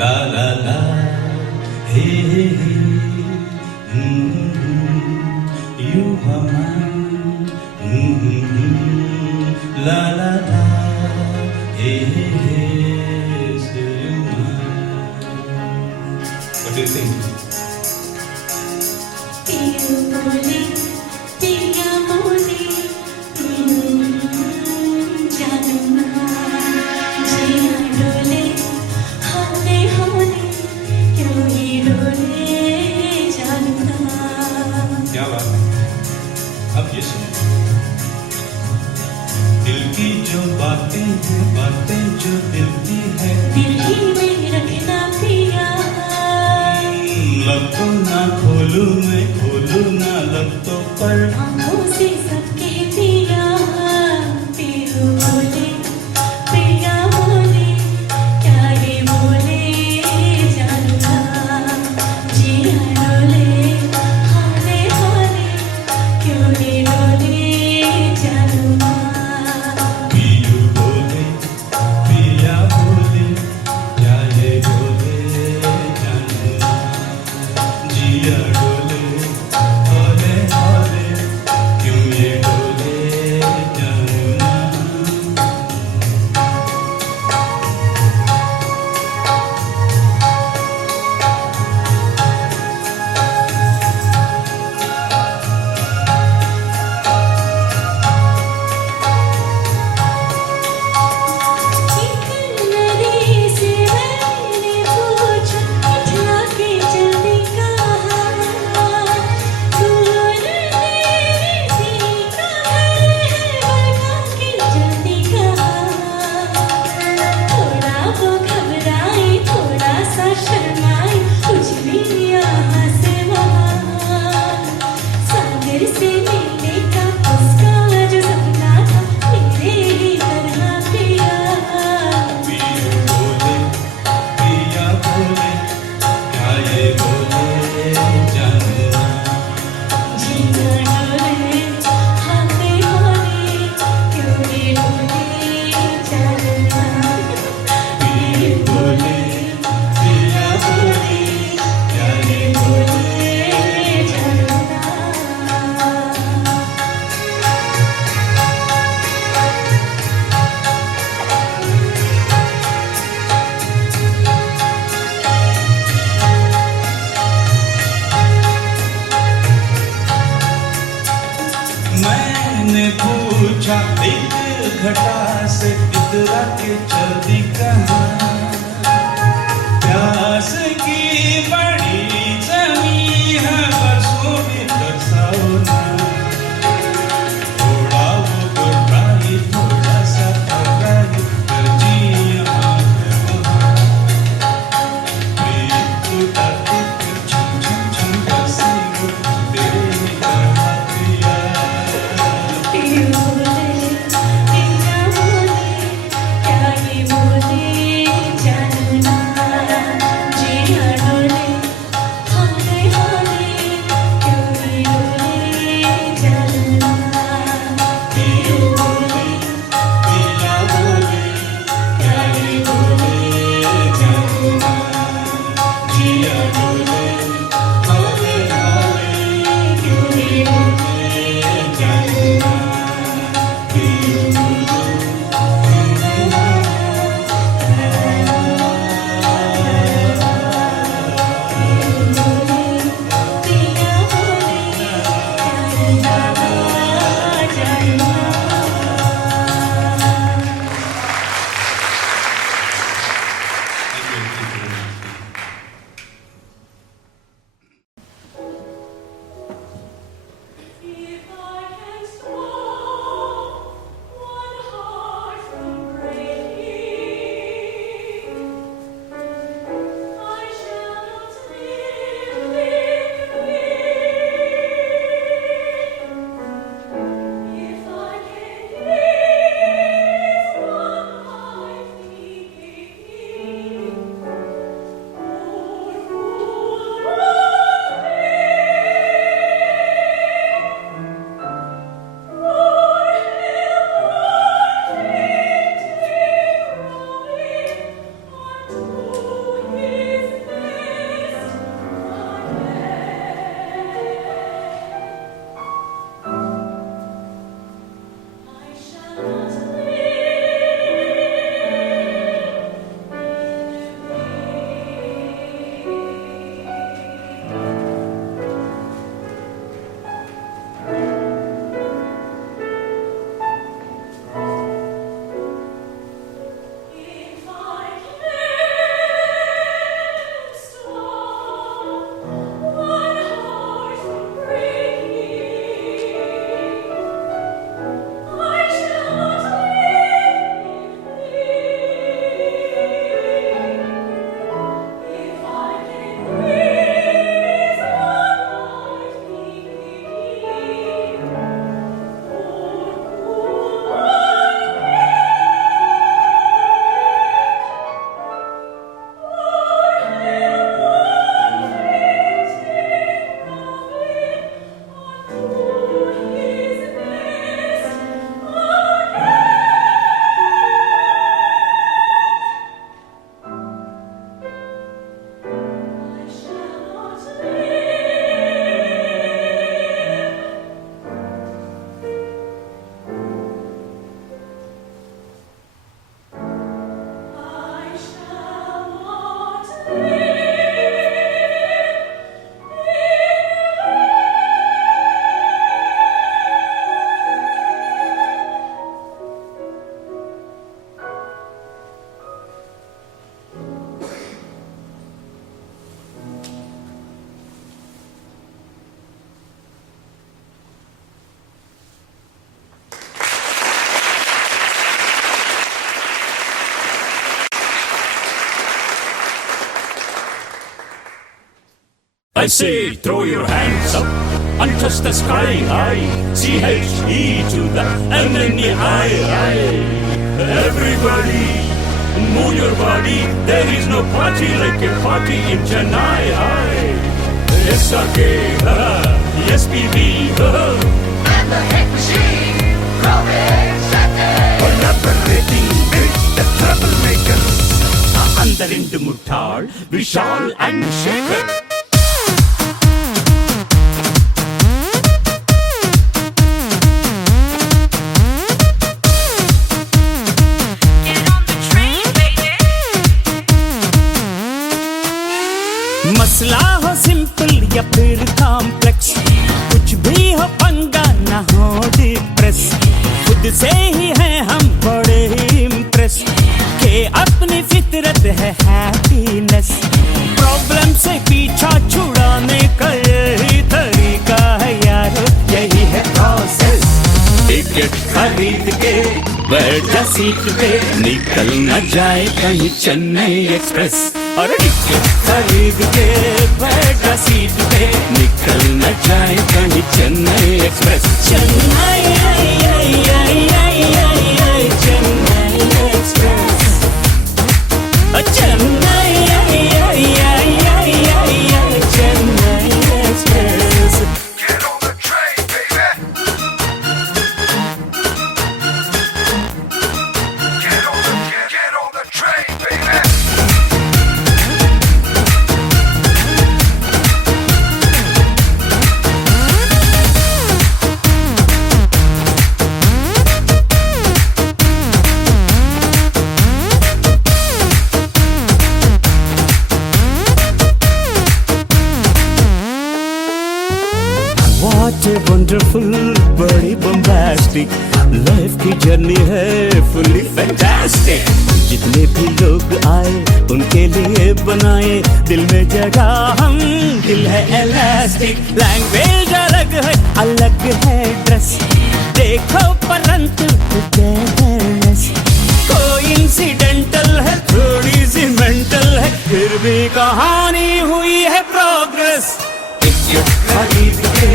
La la la, hey hey hey, you are mine. La la la, hey hey hey, still you mine. What do you think? क्या बात है, अब ये सुनो। दिल की जो बातें हैं, बातें जो दिल की है, दिल ही में रखना पिया। लब तो ना खोलूं मैं, खोलूं ना लब तो पर आँखों से सब कह दिया। पिया बोले, पिया बोले, क्या ये बोले जानना। जिया डोले, हाले हाले, क्यों ये डोले जानना। पियू बोले, पिया बोले, क्या ये बोले जानना। जिया डोले, हौले हौले, क्यों ये डोले जानना। से मिलने का उसका जो सपना था मेरे ही तरह पिया। पियू बोले, पिया बोले, क्या ये बोले जानना। जिया डोले, हाले हाले, क्यों ये डोले जानना। पियू बोले, पिया बोले, क्या ये बोले जानना। मैंने पूछा एक घटा से इतरा के चली कहाँ। प्यास की बड़ी जमी है, बरसों में बरसाओ ना। थोड़ा वो घबराई, थोड़ा सा घबराई, कर जी यहाँ है वहाँ। प्रीत उड़ाती फिर छम छम छम बरसी वो तेरे तरह पिया। पिया बोले, पिया बोले, क्या ये बोले जानना। जिया डोले, I say, throw your hands up and touch the sky high. C-H-E to the M-N-E-I. Everybody, move your body. There is no party like a party in Chennai. SRK, yes PB, And the hit machine, rolling Saturday. collaborating with the troublemakers. Andarindu Muttal, Vishal and Shekhar. Get on the train, baby. मसला हो simple या फिर complex, कुछ भी हो पंगा ना हो डिप्रेस, खुद से ही हैं हम बड़े ही इम्प्रेस के अपनी फितरत है हैप्पीनेस। प्रॉब्लम से पीछा छुड़ाने का यही तरीका है यारो, यही है प्रोसेस। टिकट खरीद के बैठ जा सीट पे, निकल न जाए कहीं चेन्नई एक्सप्रेस। और टिकट खरीद के बैठ जा सीट पे, निकल न जाए कहीं Chennai express. Chennai Chennai express, Chennai Chennai express. Get on the train, baby. Get on the train, baby. What a wonderful, बड़ी bombastic लाइफ की जर्नी है, fully fantastic। जितने भी लोग आए उनके लिए बनाए दिल में जगह हम, दिल है elastic। लैंग्वेज अलग है ड्रेस, देखो परंतु togetherness। कोइंसिडेंटल है, थोड़ी सी मेंटल है, फिर भी कहानी हुई है प्रोग्रेस। टिकट खरीद के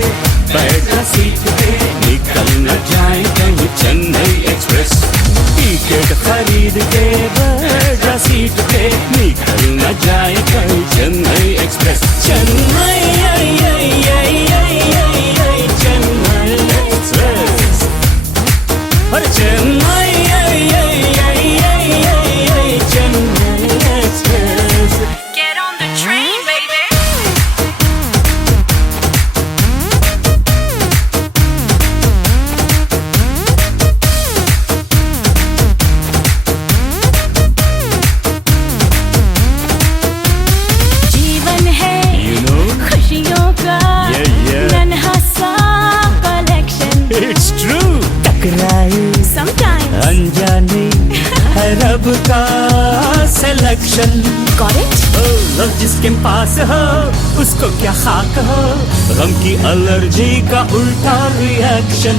बैठ जा सीट पे, निकल न जाए कहीं चेन्नई एक्सप्रेस। टिकट खरीद के बैठ जा सीट पे, निकल न जाए कहीं चेन्नई एक्सप्रेस। चेन्नई चेन्नई एक्सप्रेस, और Chennai Chennai express. Get on the train, baby. जीवन है You know, खुशियों का नन्हा सा collection. it's true। टकराए Sometimes. अनजाने है रब का सिलेक्शन। Got it? लव जिसके पास हो उसको क्या खाक हो, गम की एलर्जी का उल्टा reaction.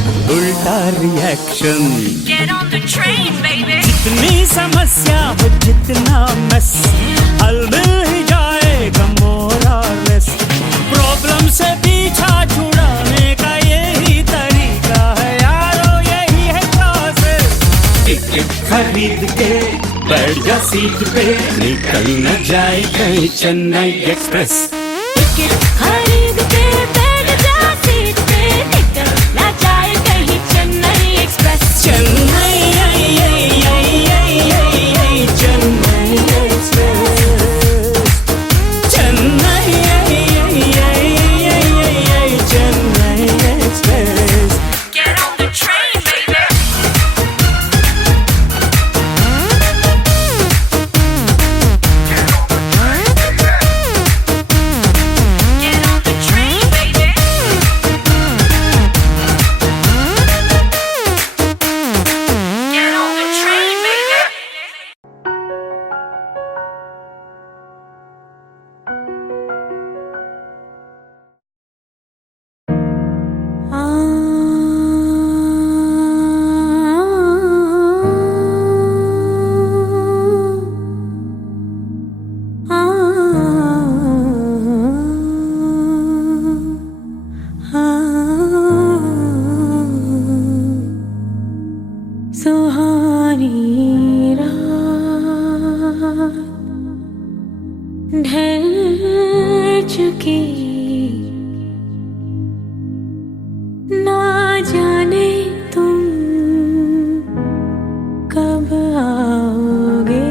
Get on the train, baby. जितनी समस्या हो जितना मस, हल मिल ही जाएगा मोर और लेस। प्रॉब्लम से पीछा छुड़ाने का यही तरीका है यारो, यही है प्रोसेस। टिकट खरीद के बैठ जा सीट पे, निकल न जाए कहीं चेन्नई एक्सप्रेस। टिकट खरीद के बैठ जा सीट पे, निकल ना जाए कहीं Chennai express. Chennai Chennai express, Chennai Chennai express. Get on the train, baby. Get on the train, baby. सारी रात ढल चुकी, ना जाने तुम कब आओगे।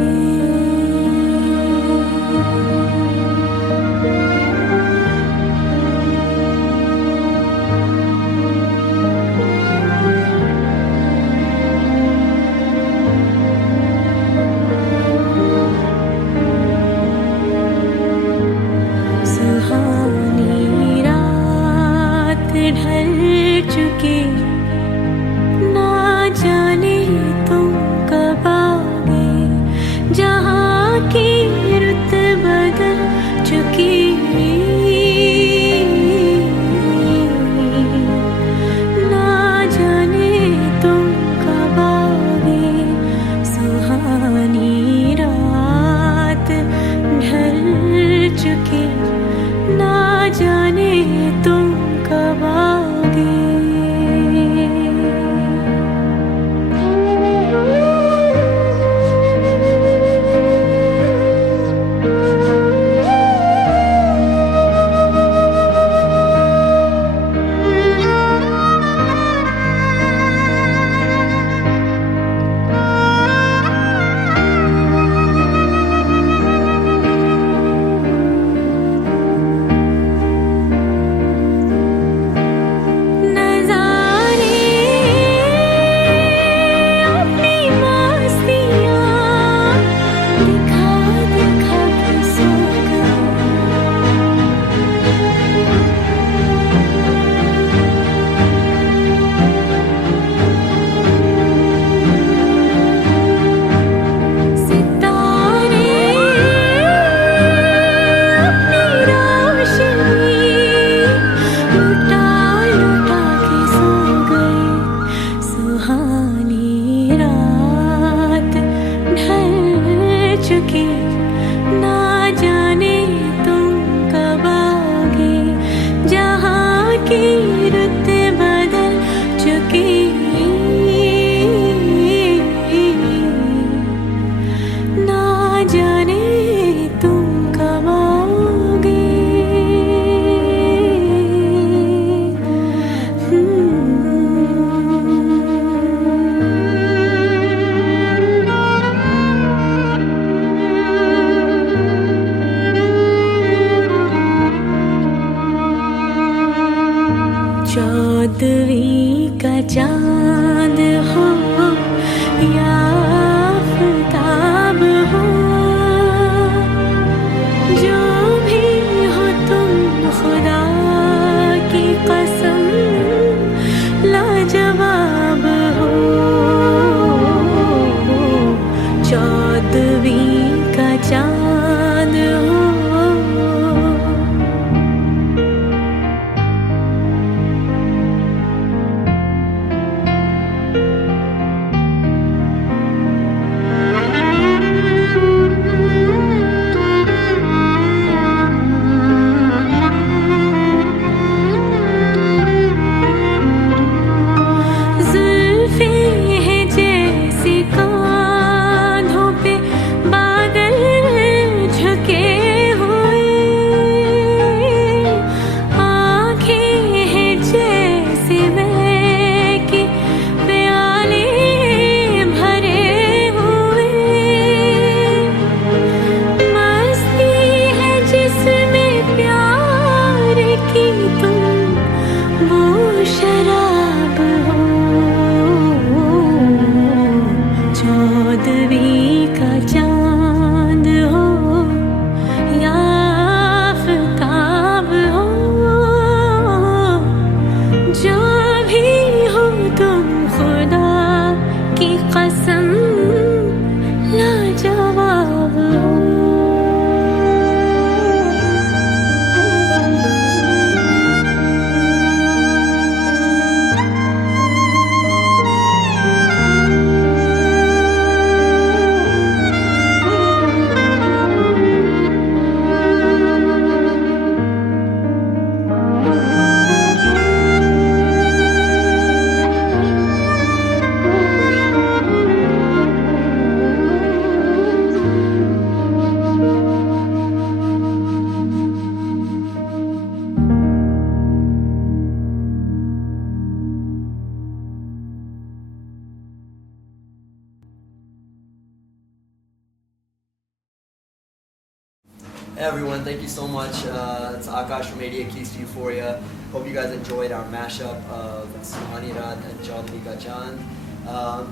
Hey everyone, thank you so much. It's Akash from 88 Keys to Euphoria. Hope you guys enjoyed our mashup of Suhani Raat and Chaudhary Ka Chand.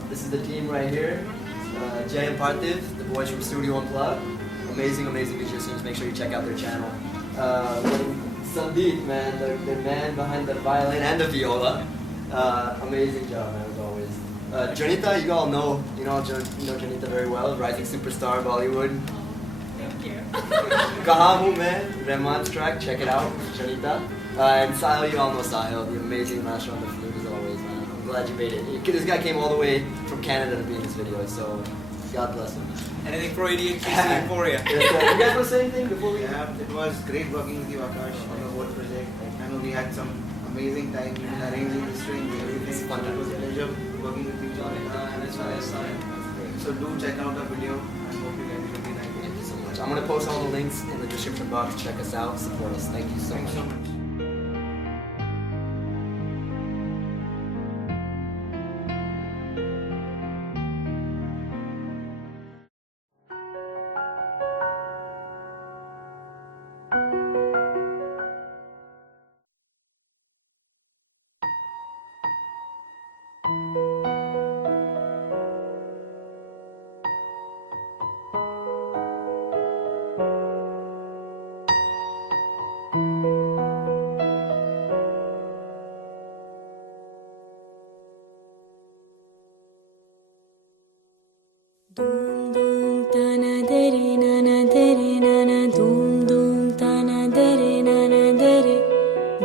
This is the team right here. Jay and Parthiv, the boys from Studio Unplugged. Amazing, amazing musicians. Make sure you check out their channel. Sandeep, man, the man behind the violin and the viola. Amazing job, man, as always. Janita, you all know, Janita very well, rising superstar of Bollywood. Thank you. Kahamu, man, Rahman's track, check it out, Janita. And Sahil, you all know Sahil, the amazing master on the flute as always, man. I'm glad you made it. This guy came all the way from Canada to be in this video, so God bless him. Anything for 88 Keys to Euphoria? Yes, you guys want to say anything before we... Yeah, it was great working with you, Akash, on the whole project. I know we had some amazing time in arranging the strings and everything. fun. It was a pleasure working with you, John. And it's my time. So do check out the video and hope you guys really like it. Thank you so much. I'm going to post all the links in the description box. Check us out, support us. Thank you so Thanks much. so much. Doom doom tana dere nana dere nana doom doom tana dere nana dere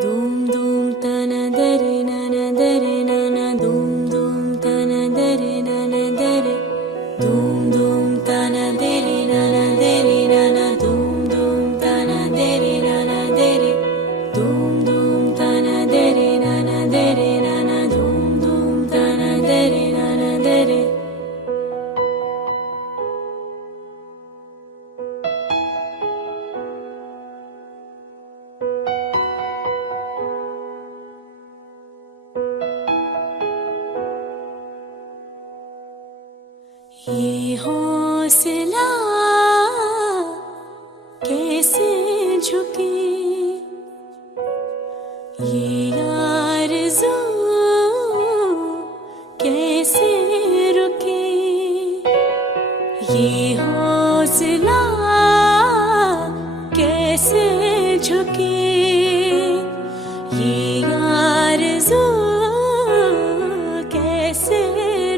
doom doom tana dere nana dere nana doom doom tana dere nana dere doom doom tana dere nana dere nana doom doom tana dere nana dere doom doom tana dere nana dere nana doom doom tana dere nana dere. ये हौसला कैसे झुके ये आरज़ू कैसे रुके ये हौसला कैसे झुके ये आरज़ू कैसे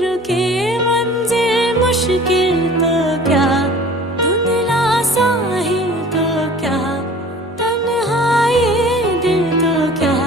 रुके मंजिल मुश्किल तो क्या धुंधला साहिल तो क्या तन्हाई दिल तो क्या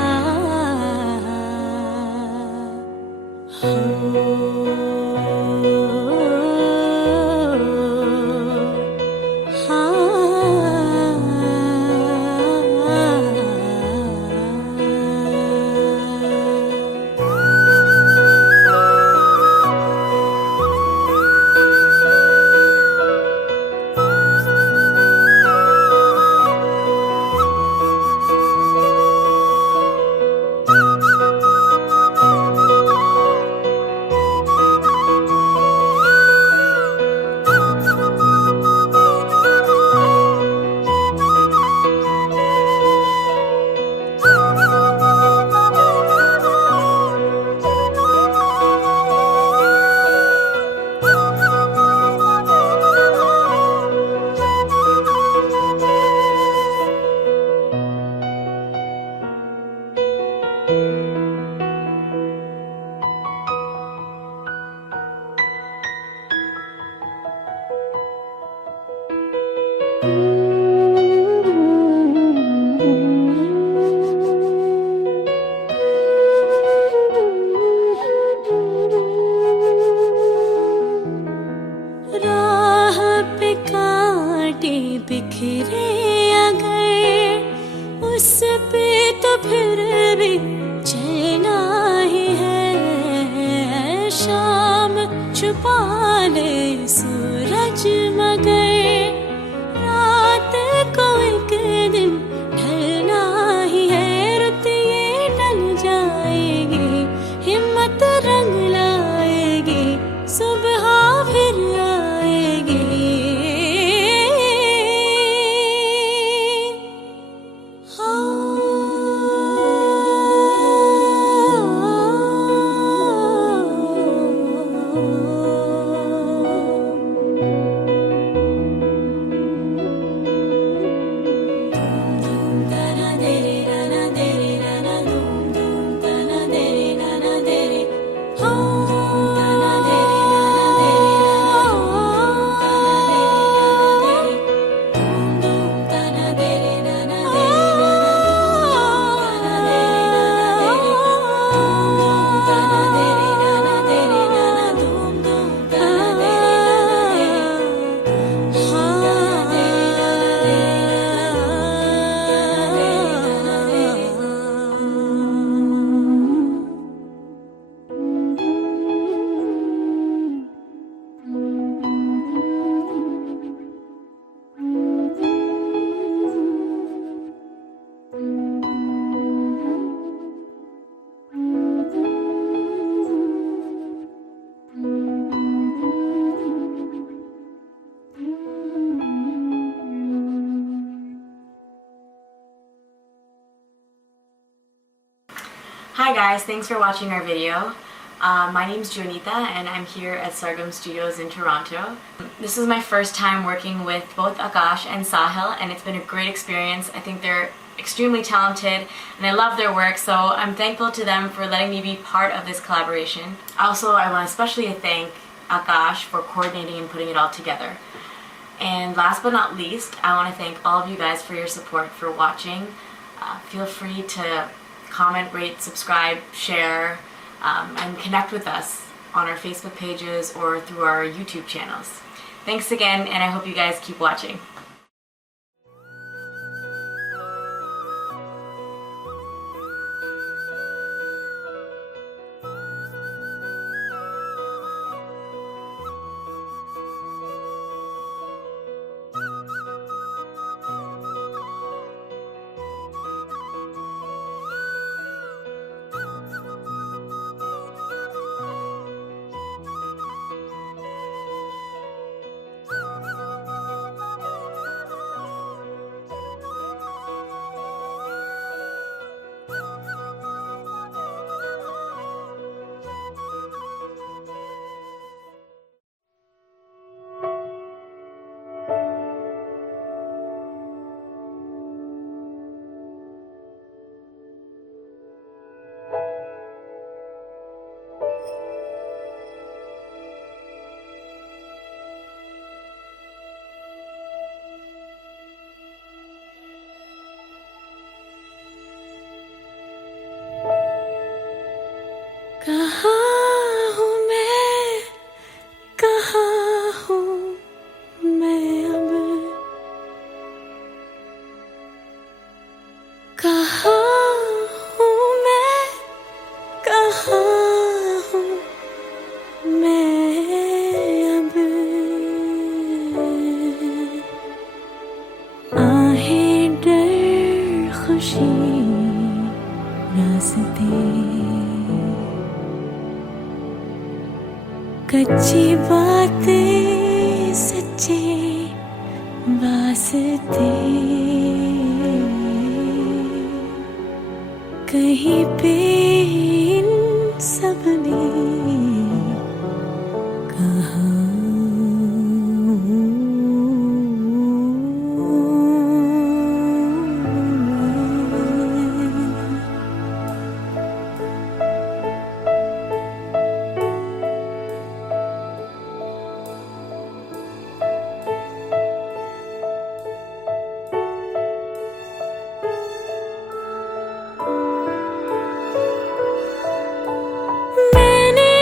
राह पे कांटे बिखरे अगर उस पे तो फिर भी चलना ही है शाम छुपा ले सूरज मगर रात को एक दिन ढलना ही है रुत ये ढल जाएगी हिम्मत रंग लाएगी सुबह फिर आएगी Hi guys, thanks for watching our video. My name is Jonita and I'm here at Sargam Studios in Toronto. This is my first time working with both Akash and Sahil and it's been a great experience. I think they're extremely talented and I love their work, so I'm thankful to them for letting me be part of this collaboration. Also, I want to especially thank Akash for coordinating and putting it all together. And last but not least, I want to thank all of you guys for your support, for watching. Feel free to comment, rate, subscribe, share, and connect with us on our Facebook pages or through our YouTube channels. Thanks again, and I hope you guys keep watching. कहाँ हूँ मैं, कहाँ हूँ मैं अब, कहाँ हूँ मैं, कहाँ हूँ मैं अब, आहें डर खुशी रास्ते, कच्ची बातें सच्चे वास्ते, कहीं पे इन सब में कहाँ मैंने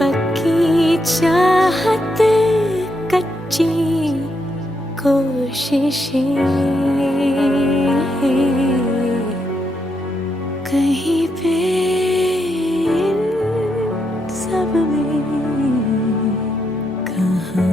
पक्की चाहत कच्ची कोशिशें कहीं पे इन सब में कहाँ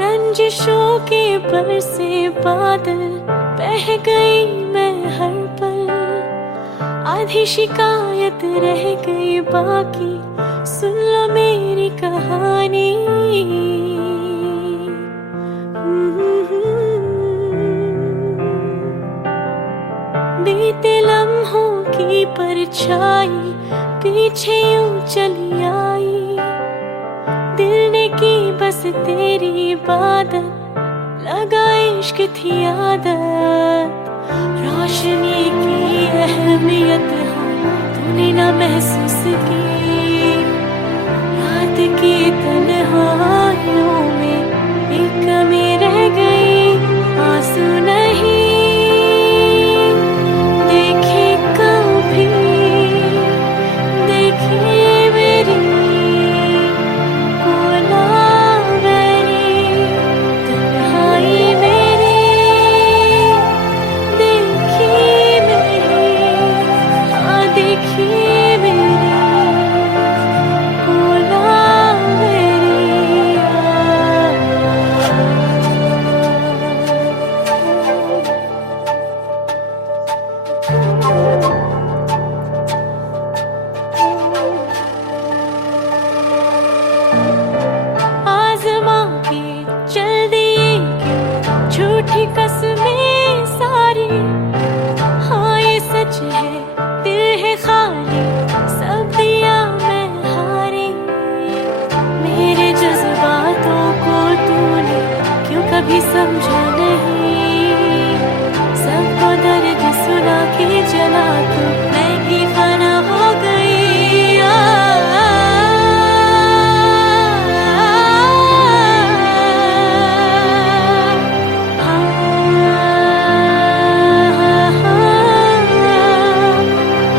रंजिशों के बरसे बादल बह गई मैं हर पल, आधी शिकायत रह गई बाकी, सुन लो मेरी कहानी। बीते लम्हों की परछाई पीछे यूं चली आई, दिल ने की बस तेरी इबादत, लगा इश्क थी आदत। रोशनी की अहमियत तूने ना महसूस की, रात की तन्हाइयों में एक कमी रह गई, आंसू नहीं देखे कभी, देखी मेरी कोलावेरी, तन्हाई मेरी देखी मेरी, हाँ देखी मेरी आज़मा के चल दिए क्यों झूठी कसमें सारी, हाँ ये सच है दिल है खाली, सब दिया मैं हारी। मेरे जज्बातों को तूने क्यों कभी समझा नहीं, सबको दर्द सुना के जला तो मैं भी फना हो गई।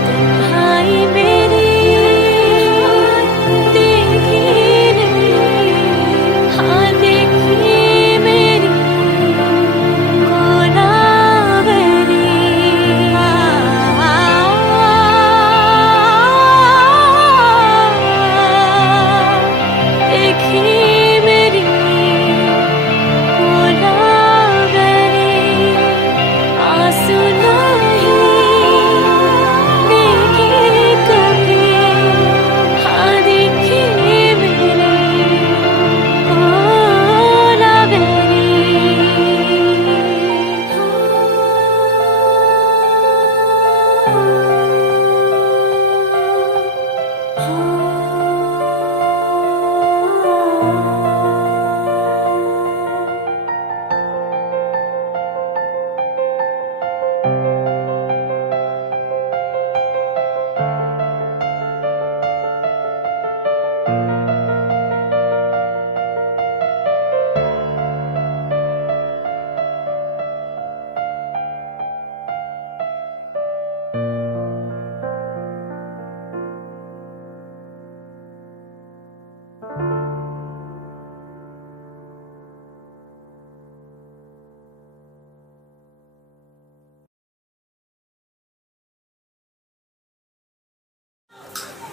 तन्हाई मेरी देखी नहीं, हाँ देखी मेरी कोलावेरी, देखी मेरी कोलावेरी, आंसू नहीं देखे कभी, हाँ देखी मेरी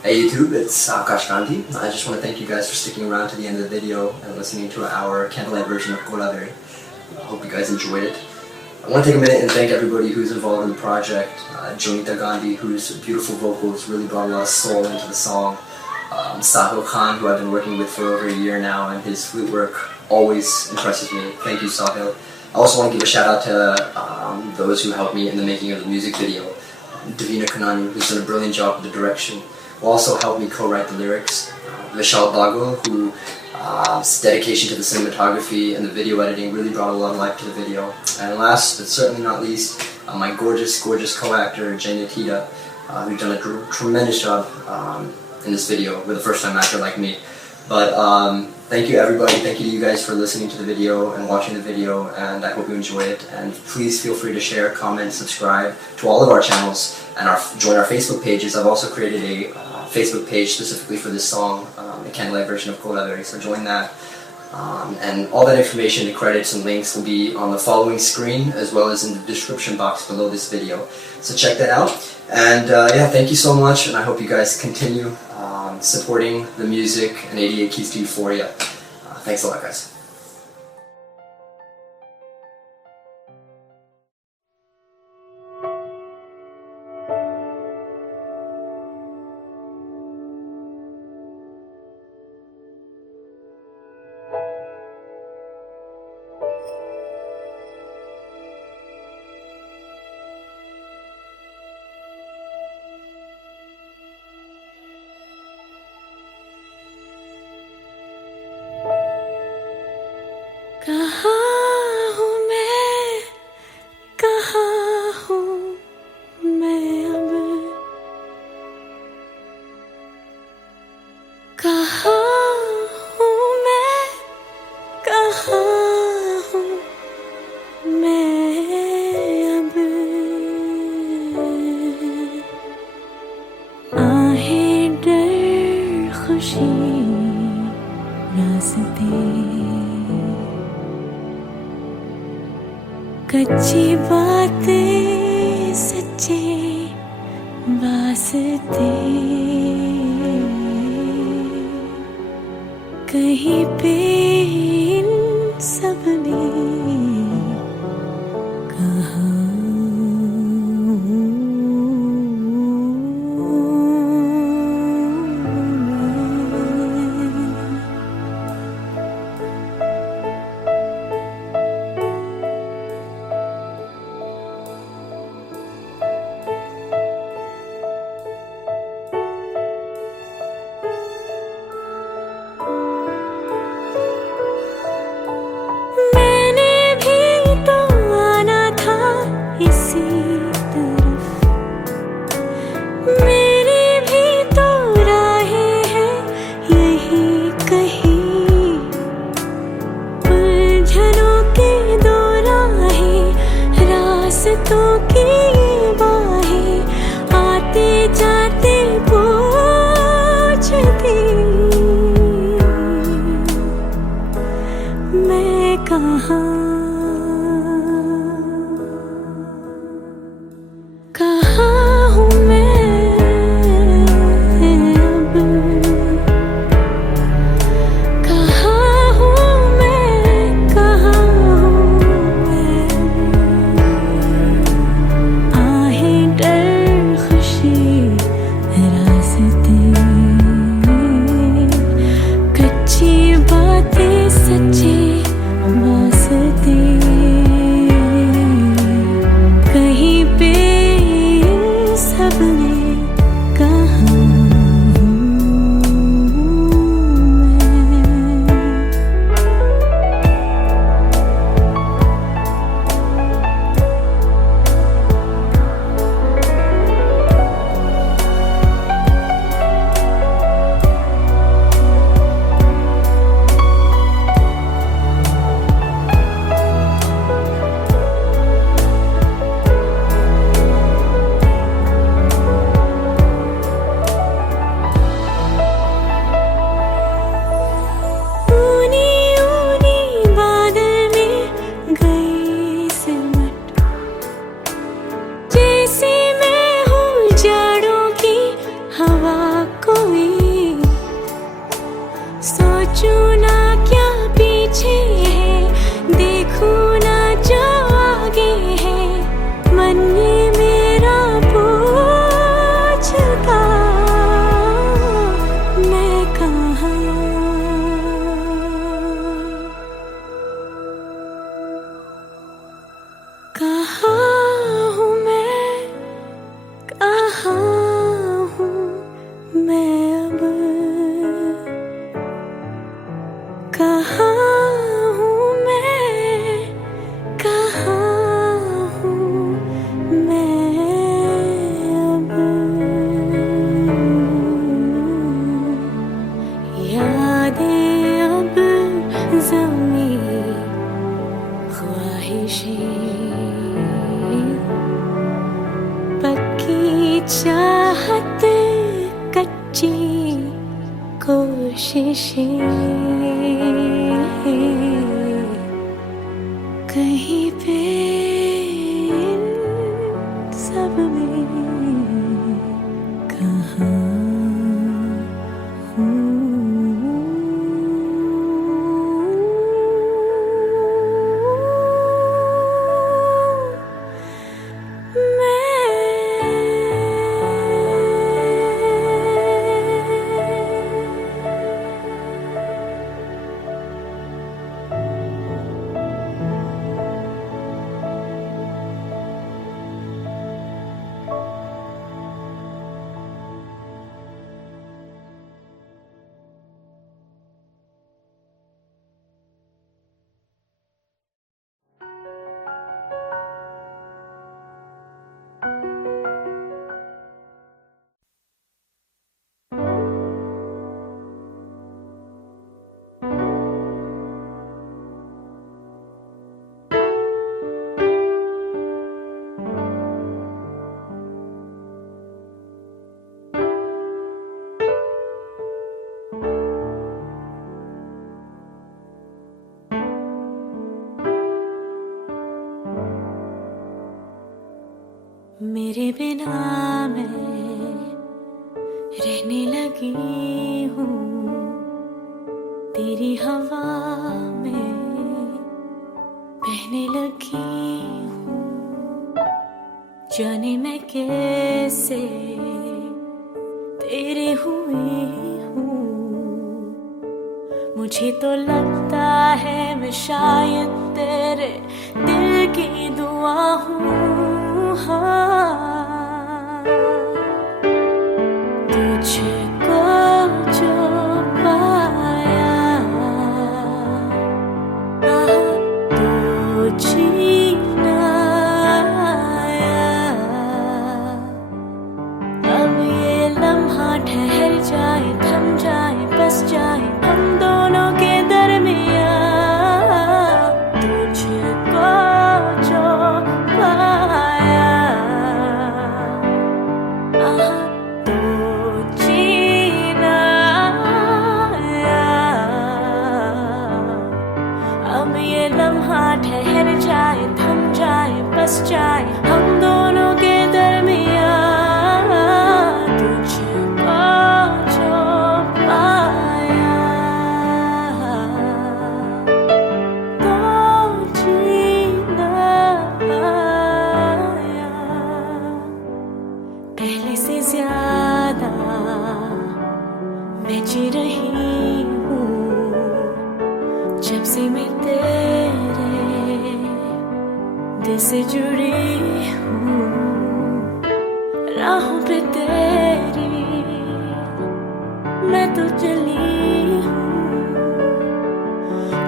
Hey YouTube, it's Akash Gandhi. I just want to thank you guys for sticking around to the end of the video and listening to our candlelight version of Kolaveri. I hope you guys enjoyed it. I want to take a minute and thank everybody who's involved in the project. Jonita Gandhi, whose beautiful vocals really brought a lot of soul into the song. Sahil Khan, who I've been working with for over a year now, and his flute work always impresses me. Thank you, Sahil. I also want to give a shout out to those who helped me in the making of the music video. Davina Kanani, who's done a brilliant job with the direction, who also helped me co-write the lyrics. Vishal Bagwal, whose dedication to the cinematography and the video editing really brought a lot of life to the video. And last but certainly not least, my gorgeous co-actor, Jay Nikita, who's done a tremendous job in this video with a first-time actor like me. But thank you everybody, thank you to you guys for listening to the video and watching the video, and I hope you enjoy it. And please feel free to share, comment, subscribe to all of our channels, and join our Facebook pages. I've also created a Facebook page specifically for this song, the candlelight version of Kolaveri, so join that. And all that information, the credits and links will be on the following screen as well as in the description box below this video. So check that out. And yeah, thank you so much, and I hope you guys continue supporting the music and 88 Keys to Euphoria. Thanks a lot, guys. कच्ची बातें सच्चे वास्ते कहीं पे इन सब ने कहा कहीं पे इन सब में कहाँ मेरे बिना मैं रहने लगी हूँ, तेरी हवा में बहने लगी हूँ। जाने मैं कैसे तेरे हुई हूँ, मुझे तो लगता है मैं शायद तेरे दिल की दुआ हूँ। हाँ, तुझको जो पाया तो जीना आया। अब ये लम्हा ठहर जाए, थम जाए, बस जाए हम दोनों के दरमियाँ। तुझको जो पाया तो जीना आया। अब ये लम्हा ठहर जाए, थम जाए, बस जाए हम दोनों के दरमियाँ। तुझको जो पाया तो जीना आया। पहले से ज्यादा मैं जी रही हूँ, जब से मैं तेरे दिल से जुड़ी हूँ। राहों पे तेरी मैं तो चली हूँ,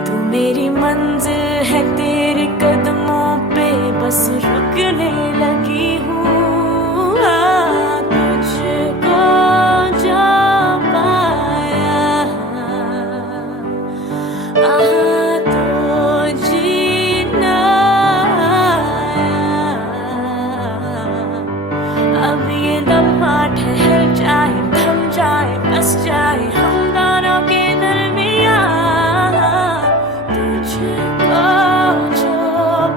तू मेरी मंजिल है, तेरे कदमों पे बस रुकने लगी हूँ। तुझको जो पाया तो जीना आया। अब ये लम्हा ठहर जाए, थम जाए, बस जाए हम दोनों के दरमियाँ। तुझको जो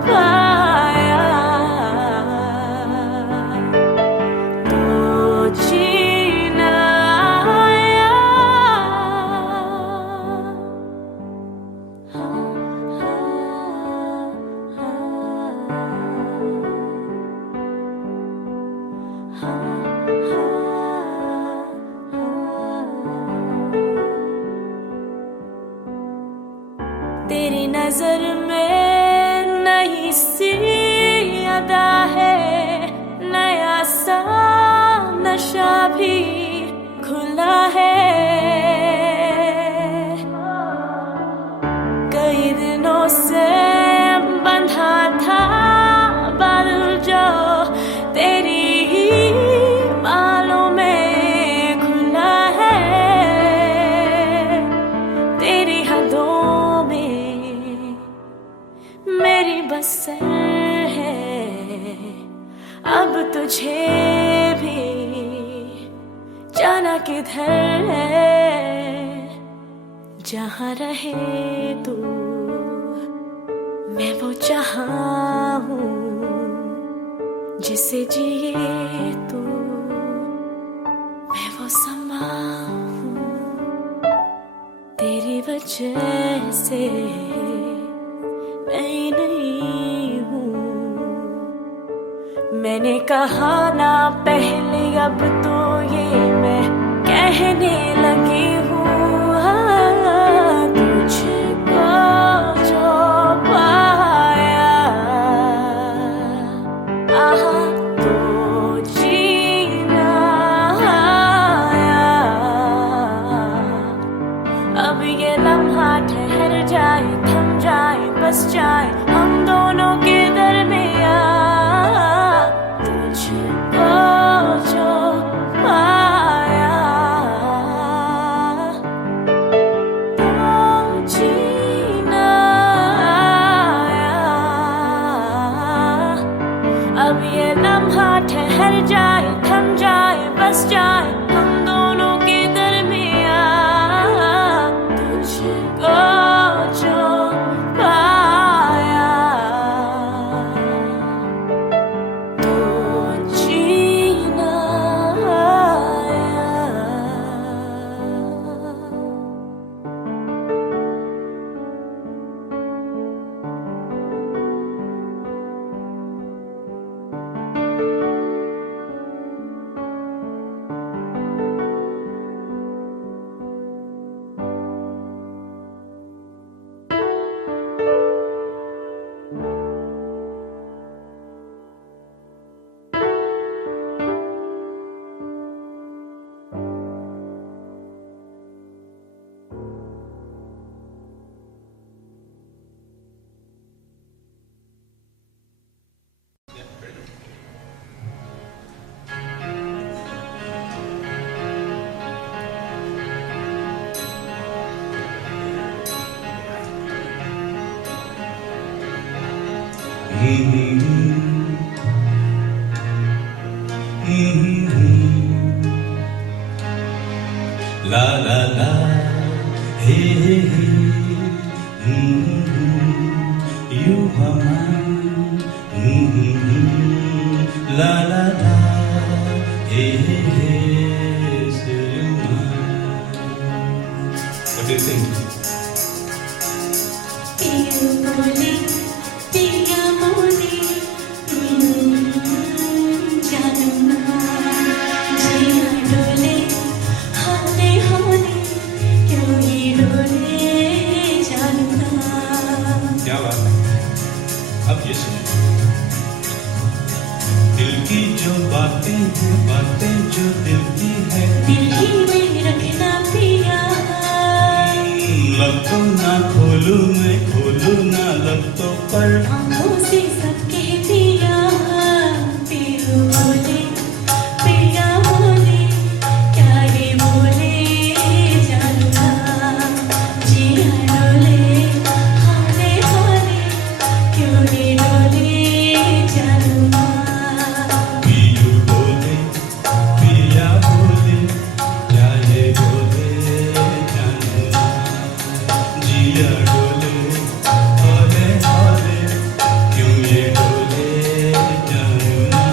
पाया तो जीना आया। तेरी नजर में नई सी अदा है, नया सा नशा भी खुला है। कई दिनों से बंधा था बादल जो तेरी ही बालों में खुला है। तेरी हदों में मेरी बसर है, अब तुझे भी जाना किधर है। जहाँ रहे तू मैं वो जहाँ हूँ, जिसे जिए तू मैं वो समा हूँ। तेरी वजह से मैं नहीं हूँ। मैंने कहा ना पहले, अब तो ये मैं कहने लगी हूँ। तुझको जो पाया तो जीना आया। अब ये लम्हा ठहर जाए, थम जाए, बस जाए हम दोनों के दरमियाँ। तुझको जो पाया तो जीना आया। अब ये लम्हा ठहर जाए, थम जाए, बस जाए हम दोनों के दरमियाँ। तुझको जो पाया तो La la la, hey hey hey, you are mine. La la la, hey hey hey, still you mine. What do you think? पिया बोले पिया बोले जानू ना जिया डोले हाले हाले क्यों ही डोले जानू ना क्या बात है? अब ये सुनो, दिल की जो बातें हैं, बातें जो दिल की है, दिल ही में रखना पिया लब तो ना खोलूं मैं, खोलूं ना लब तो पर आँखों से सब कह दिया पिया बोले पिया बोले क्या ये बोले जानू ना जिया डोले हाले हाले क्यों ये डोले जानू ना पियू बोले, पिया बोले, क्या ये बोले जानू ना, जिया डोले, हौले हौले, क्यों ये डोले जानू ना।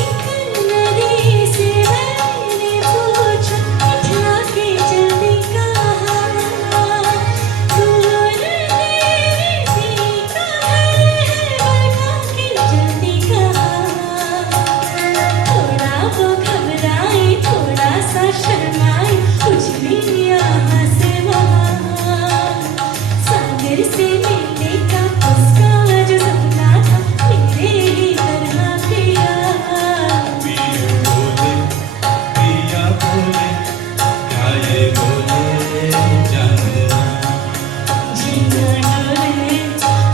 एक नदी से मैंने पूछा इठला के जल्दी कहा दूर तेरे सीता है बरखा के जल्दी कहा थोड़ा वो घबराई थोड़ा सा शर्माई उछली यहाँ से वहाँ सागर से मिलने का उसका जो सपना था मेरे ही तरह पिया पियू बोले, पिया बोले, क्या ये बोले जानू ना, जिया डोले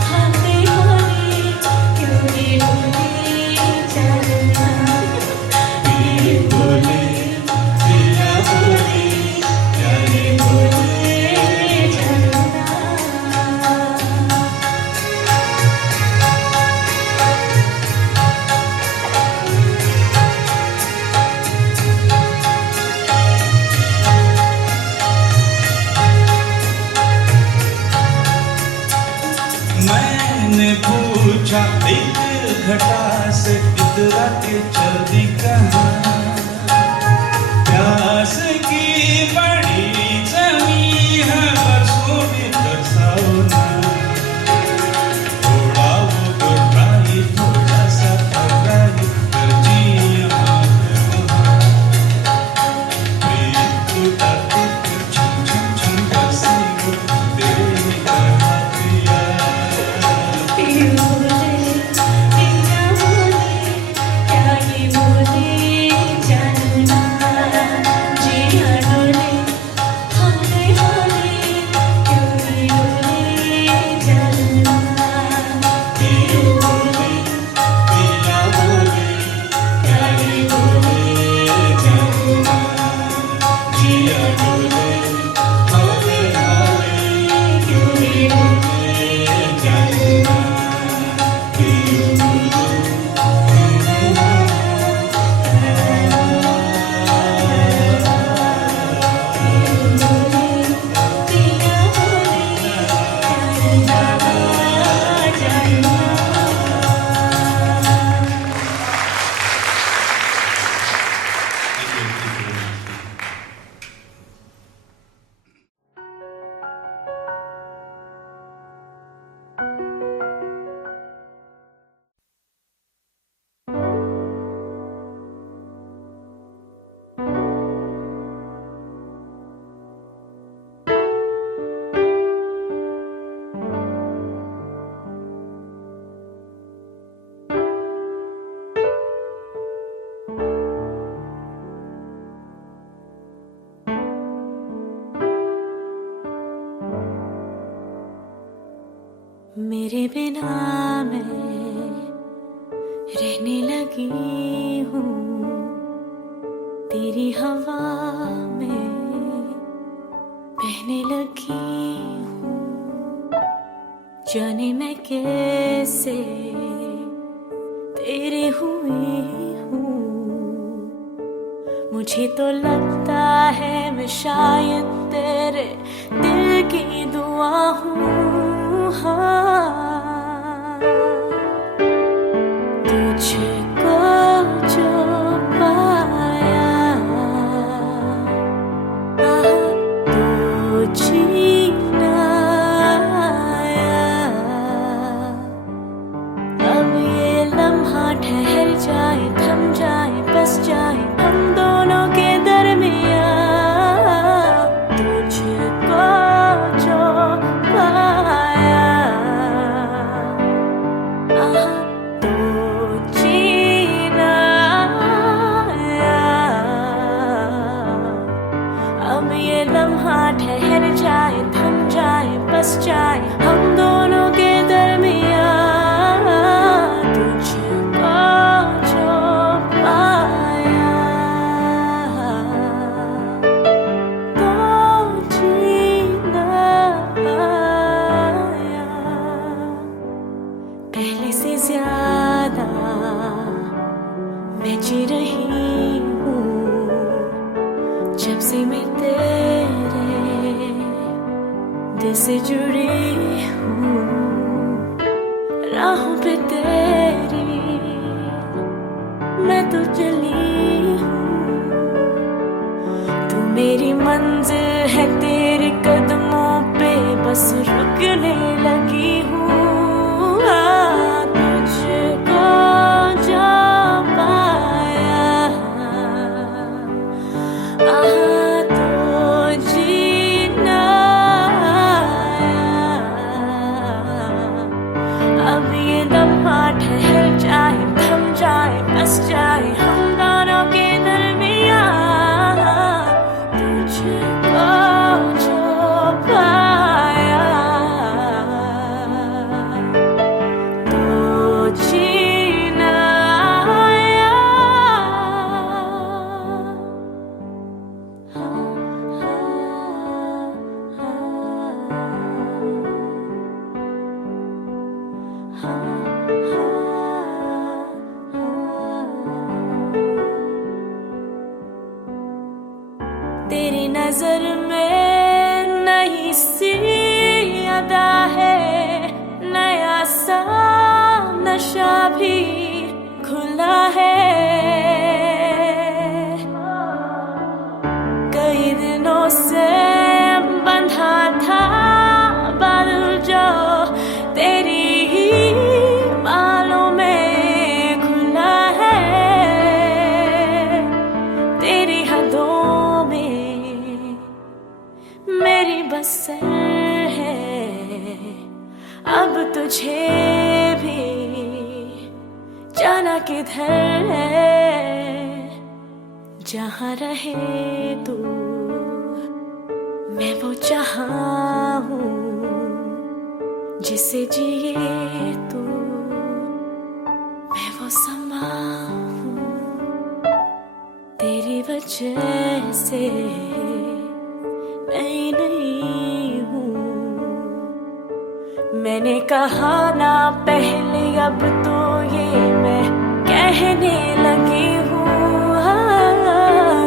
हाथे हाथे क्यों ये डोले जानू ना पियू बोले, पिया बोले, क्या ये बोले जानू ना मैंने पूछा एक घटा से इतरा के चलती कहाँ, प्यास की बड़ी जमी है बरसों में बरसाओ ना, थोड़ा वो घबराई थोड़ा सा घबराई गर्जी यहाँ है वहाँ, प्रीत लुटाती फिर छम छम छम बरसी वो तेरी तरह पिया। पिया बोले पिया बोले क्या ये बोले जानू ना जिया डोले हाले हाले मेरे बिना मैं रहने लगी हूँ, तेरी हवा में बहने लगी हूँ। जाने मैं कैसे तेरे हुई हूँ, मुझे तो लगता है मैं शायद तेरे दिल की दुआ हूँ। हाँ, तुझको जो पाया तो जीना आया। अब ये लम्हा ठहर जाए, थम जाए, बस जाए हम दोनों के दरमियाँ। तुझको जो पाया तो जीना आया। अब ये लम्हा ठहर जाए, थम जाए, बस जाए हम दोनों के दरमियाँ। तुझको जो पाया तो जीना आया। पहले से ज्यादा मैं जी रही हूँ, जब से मैं तेरे दिल से जुड़ी हूँ। राहों पे तेरी मैं तो चली हूँ, तू मेरी मंजिल है, तेरे कदमों पे बस रुकने लगी हूँ। तुझको जो पाया तो जीना आया। अब ये लम्हा ठहर जाए, थम जाए, बस जाए हम दोनों के दरमियाँ। तुझको जो पाया तो जीना आया। तेरी नजर में नई सी अदा है, नया सा नशा भी खुला है। कई दिनों से बंधा था बादल जो तेरी ही बालों में खुला है। तेरी हदों में मेरी बसर है, अब तुझे भी जाना किधर है। जहाँ रहे तू मैं वो जहाँ हूँ, जिसे जिए तू मैं वो समा हूँ। तेरी वजह से मैं नहीं हूँ। मैंने कहा ना पहले, अब तो ये मैं कहने लगी हूँ।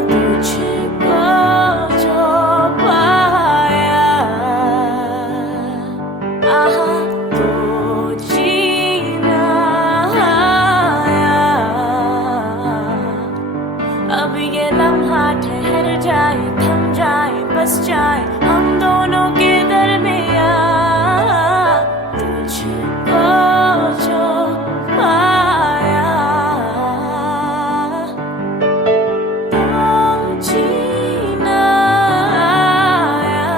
तुझको जो पाया तो जीना आया। अब ये लम्हा ठहर जाए, थम जाए, बस जाए हम दोनों के दरमियाँ। तुझको जो पाया तो जीना आया।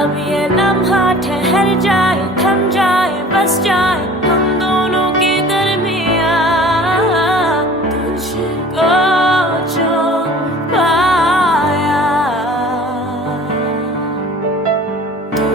अब ये लम्हा ठहर जाए, थम जाए, बस जाए हम दोनों के दरमियाँ। तुझको जो पाया तो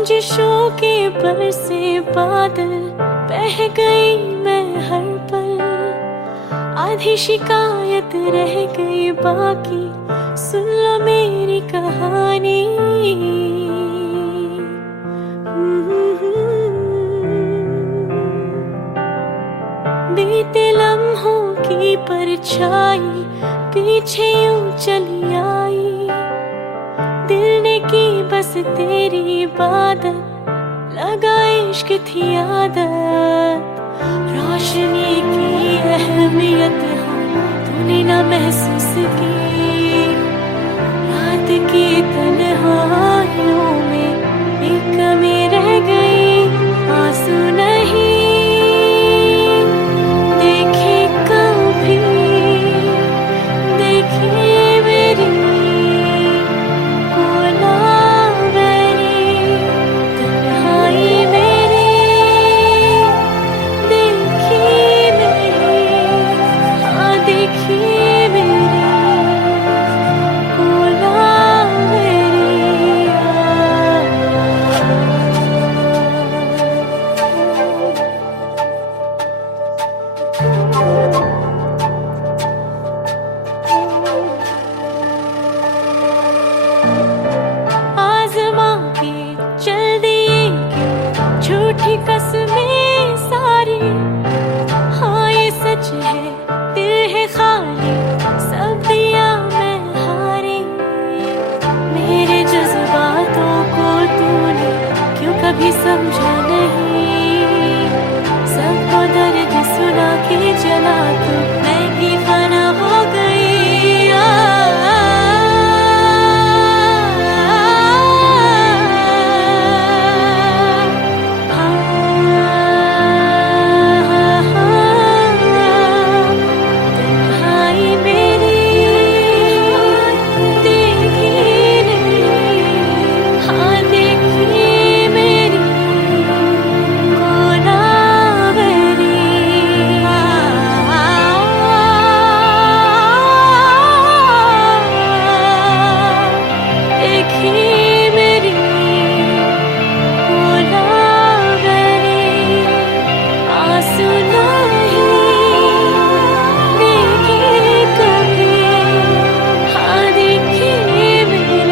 रंजिशों के बरसे बादल, बह गई मैं हर पल, आधी शिकायत रह गई बाकी, सुन लो मेरी कहानी। बीते लम्हों की परछाई पीछे यूं चली आई, दिल ने की बस तेरी इबादत, लगा इश्क थी आदत, रोशनी की अहमियत हो तूने ना महसूस की, रात की तन्हाइयों में एक कमी रह गई, आंसू नहीं देखे कभी, देखी मेरी गोलावरी, तन्हाई मेरी देखी मेरी, हाँ देखी मेरी गोलावरी। आज़मा के चल दिए क्यों झूठी कसमें सारी, हाँ ये सच है दिल है खाली, सब दिया मैं हारी, मेरे जज्बातों को तूने क्यों कभी समझा नहीं, सबको दर्द सुना के चला तो मैं ही फना हो गई। तन्हाई मेरी देखी नहीं, हाँ देखी मेरी गोलावरी। देखी मेरी गोलावरी, आंसू नहीं देखे कभी, हाँ देखी मेरी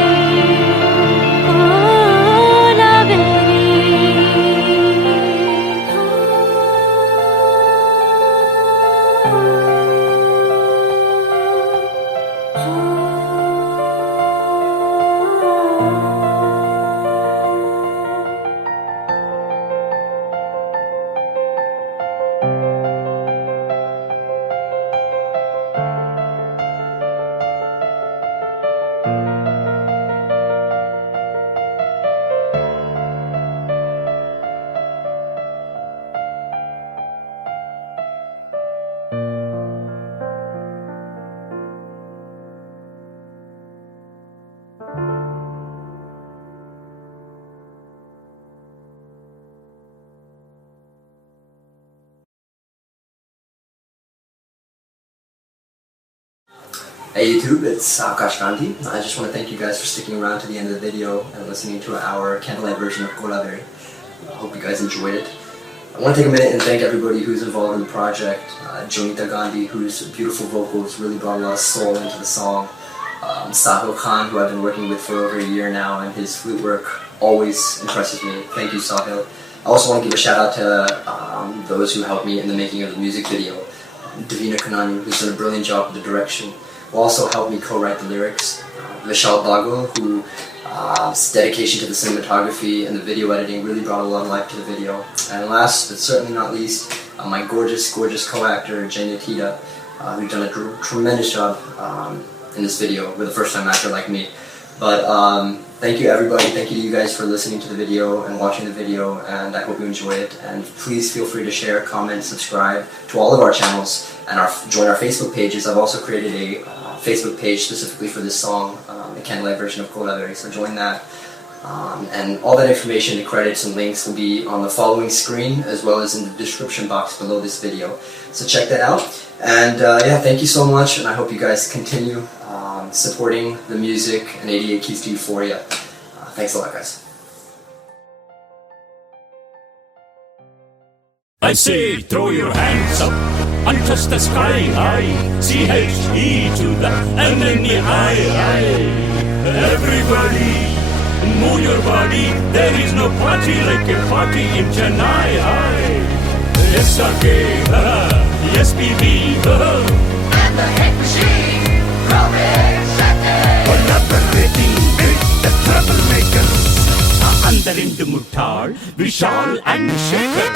Hey YouTube, it's Akash Gandhi. I just want to thank you guys for sticking around to the end of the video and listening to our candlelight version of Golaveri. I hope you guys enjoyed it. I want to take a minute and thank everybody who's involved in the project. Jonita Gandhi, whose beautiful vocals really brought a lot of soul into the song. Sahil Khan, who I've been working with for over a year now, and his flute work always impresses me. Thank you, Sahil. I also want to give a shout out to those who helped me in the making of the music video. Davina Kanani, who's done a brilliant job with the direction, who also helped me co-write the lyrics. Vishal Bagwal, whose dedication to the cinematography and the video editing really brought a lot of life to the video. And last but certainly not least, my gorgeous, gorgeous co-actor, Jane Tita, who's done a tremendous job in this video with a first-time actor like me. But thank you everybody, thank you to you guys for listening to the video and watching the video, and I hope you enjoy it. And please feel free to share, comment, subscribe to all of our channels, and join our Facebook pages. I've also created a Facebook page specifically for this song, the candlelight version of Golaveri, so join that. And all that information, the credits and links will be on the following screen as well as in the description box below this video. So check that out. And yeah, thank you so much, and I hope you guys continue supporting the music and 88 Keys to Euphoria. Thanks a lot, guys. I say throw your hands up and touch the sky high. C-H-E to the N-N-E-I. Everybody, move your body. There is no party like a party in Chennai. SRK, SPB, And the hit machine, Robin Shetty. collaborating with the troublemakers. Andarindu Muttal, Vishal and Shekhar.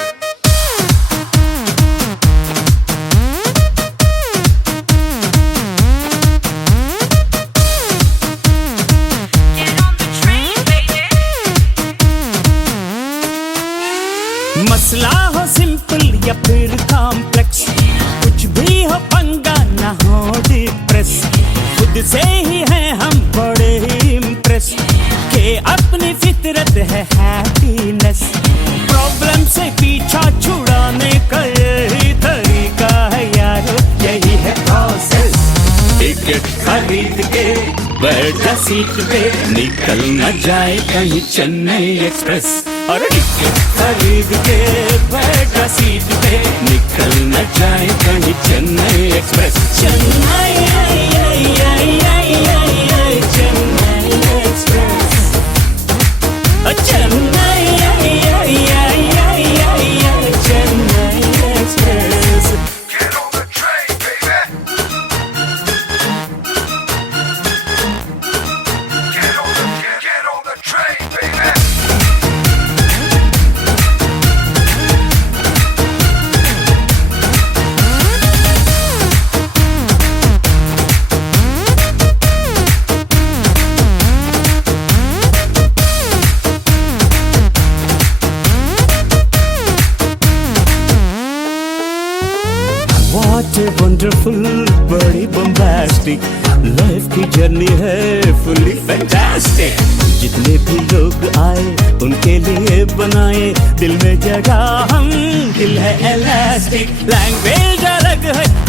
मसला हो simple या फिर complex, कुछ भी हो पंगा ना हो डिप्रेस, खुद से ही हैं हम बड़े ही इम्प्रेस के अपनी फितरत है हैप्पीनेस। प्रॉब्लम से पीछा छुड़ाने का यही तरीका है यारो, यही है प्रोसेस। टिकट खरीद के बैठ जा सीट पे, निकल न जाए कहीं चेन्नई एक्सप्रेस। और टिकट खरीद के बैठ जा सीट पे, निकल न जाए कहीं Chennai express. Chennai Chennai express, Chennai Chennai express. Get on the train, baby. Get on the train, baby. What a wonderful, बड़ी bombastic लाइफ की जर्नी है, fully fantastic। जितने भी लोग आए उनके लिए बनाए दिल में जगह हम, दिल है elastic। लैंग्वेज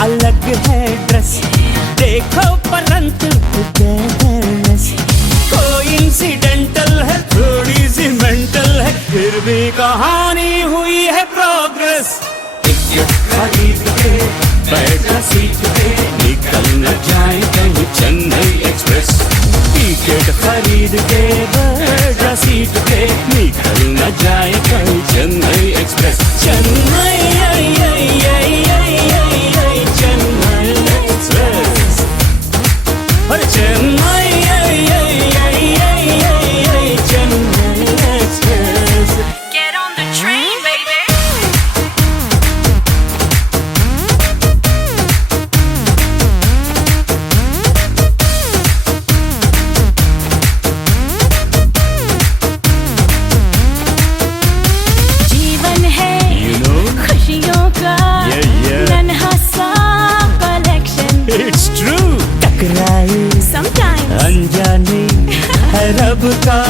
अलग है ड्रेस, देखो परंतु togetherness। कोइंसिडेंटल है, थोड़ी सी मेंटल है, फिर भी कहानी हुई है प्रोग्रेस। टिकट खरीद के बैठ जा सीट पे, निकल न जाए कहीं चेन्नई एक्सप्रेस। टिकट खरीद के बैठ जा सीट पे, निकल न जाए कहीं चेन्नई एक्सप्रेस। चेन्नई चेन्नई एक्सप्रेस, और Chennai Chennai express. Get on the train, baby. जीवन है You know, खुशियों का नन्हा सा कलेक्शन। it's true। टकराए Sometimes अनजाने है रब का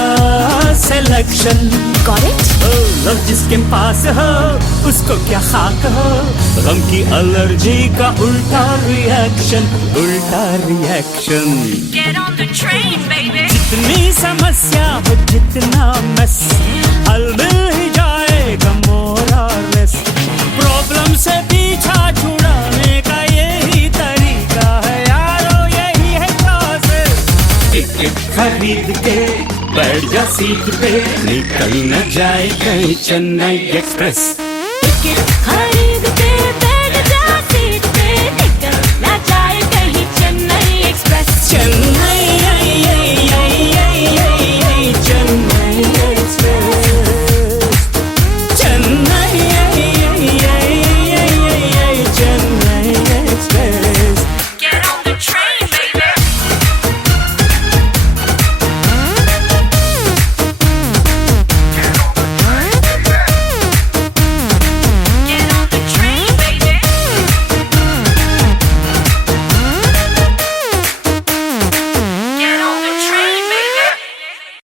सिलेक्शन। got it? लव जिसके पास हो उसको क्या खाक हो, गम की एलर्जी का उल्टा रिएक्शन, उल्टा reaction. Get on the train, baby. जितनी समस्या हो जितना मस, हल मिल ही जाएगा मोर और लेस। प्रॉब्लम से पीछा छुड़ाने का यही तरीका है यारो, यही है प्रोसेस। टिकट खरीद के बैठ जा सीट पे, निकल न जाए कहीं चेन्नई एक्सप्रेस। टिकट खरीद के बैठ जा सीट पे, निकल ना जाए कहीं चेन्नई एक्सप्रेस। चेन्नई